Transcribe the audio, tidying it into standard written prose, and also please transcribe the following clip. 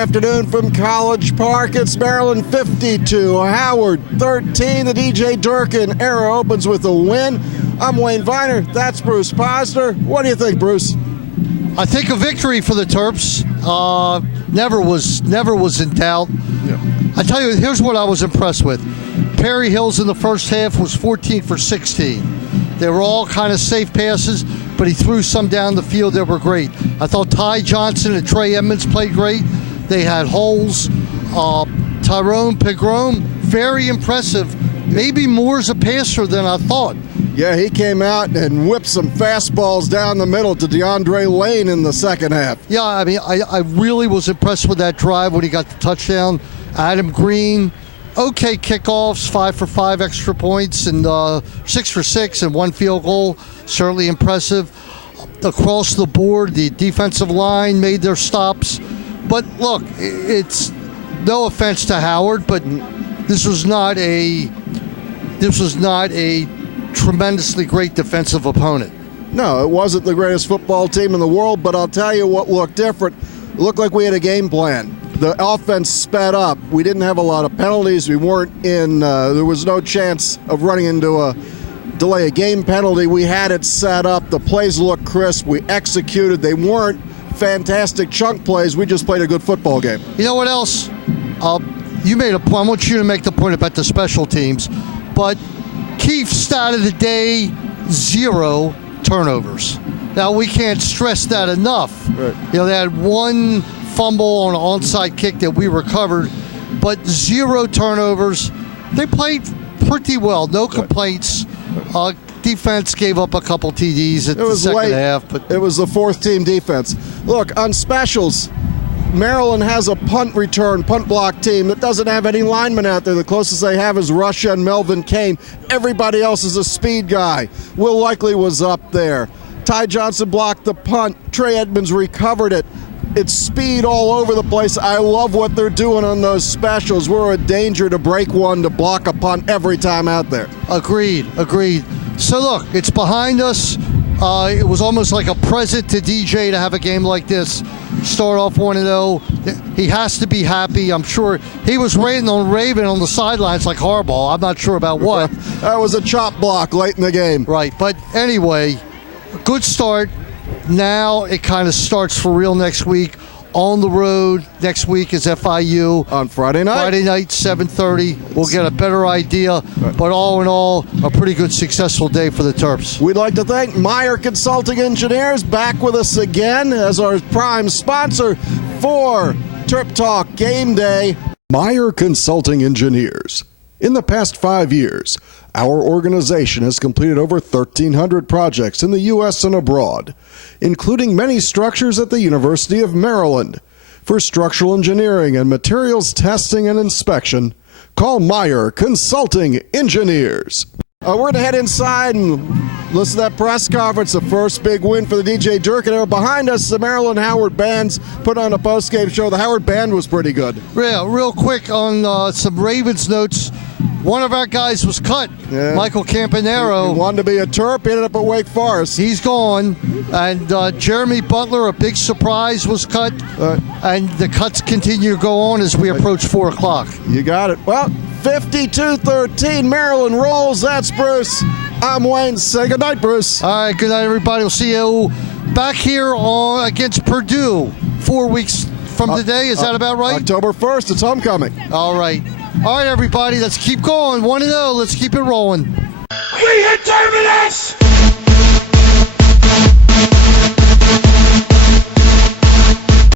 afternoon from College Park. It's Maryland 52, Howard 13. The DJ Durkin era opens with a win. I'm Wayne Viner. That's Bruce Posner. What do you think, Bruce? I think a victory for the Terps. Never was in doubt. Yeah. I tell you, here's what I was impressed with. Perry Hills in the first half was 14 for 16. They were all kind of safe passes, but he threw some down the field that were great. I thought Ty Johnson and Trey Edmonds played great. They had holes. Tyrone Pegrom, very impressive. Maybe more as a passer than I thought. Yeah, he came out and whipped some fastballs down the middle to DeAndre Lane in the second half. Yeah, I mean, I really was impressed with that drive when he got the touchdown. Adam Green, okay kickoffs, 5 for 5 extra points, and 6 for 6 and 1 field goal. Certainly impressive. Across the board, the defensive line made their stops. But look, it's no offense to Howard, but this was not a tremendously great defensive opponent. No, it wasn't the greatest football team in the world, but I'll tell you what looked different. It looked like we had a game plan. The offense sped up. We didn't have a lot of penalties. We weren't in, there was no chance of running into a delay a game penalty. We had it set up. The plays looked crisp. We executed. They weren't fantastic chunk plays. We just played a good football game. You know what else? You made a point. I want you to make the point about the special teams, but Keefe's stat of the day, 0 turnovers. Now, we can't stress that enough. Right. You know, they had 1 fumble on an onside kick that we recovered, but 0 turnovers. They played pretty well, no complaints. Defense gave up a couple TDs at the second half. But it was the fourth team defense. Look, on specials, Maryland has a punt block team that doesn't have any linemen out there. The closest they have is Russia and Melvin Kane. Everybody else is a speed guy. Will Likely was up there. Ty Johnson blocked the punt. Trey Edmonds recovered it. It's speed all over the place. I love what they're doing on those specials. We're a danger to break one, to block a punt every time out there. Agreed. So look, it's behind us. It was almost like a present to DJ to have a game like this. Start off 1-0. He has to be happy. I'm sure he was waiting on Raven on the sidelines like Harbaugh. I'm not sure about what. That was a chop block late in the game. Right, but anyway, good start. Now it kind of starts for real next week. On the road next week is FIU. On Friday night? Friday night, 7:30. We'll get a better idea. But all in all, a pretty good, successful day for the Terps. We'd like to thank Meyer Consulting Engineers, back with us again as our prime sponsor for TerpTalk Game Day. Meyer Consulting Engineers. In the past 5 years, our organization has completed over 1,300 projects in the U.S. and abroad, including many structures at the University of Maryland. For structural engineering and materials testing and inspection, call Meyer Consulting Engineers. We're going to head inside and listen to that press conference, the first big win for the DJ Durkin era. Behind us, the Maryland Howard Band's put on a postgame show. The Howard Band was pretty good. Yeah, real quick on some Ravens notes. One of our guys was cut, Michael Campanaro. He wanted to be a Terp, ended up at Wake Forest. He's gone. And Jeremy Butler, a big surprise, was cut. And the cuts continue to go on as we approach 4 o'clock. You got it. Well, 52-13, Maryland rolls. That's Bruce. I'm Wayne. Say goodnight, Bruce. All right, good night, everybody. We'll see you back here against Purdue 4 weeks from today. Is that about right? October 1st, it's homecoming. All right, everybody, let's keep going. 1-0. Let's keep it rolling. We hit Terminus!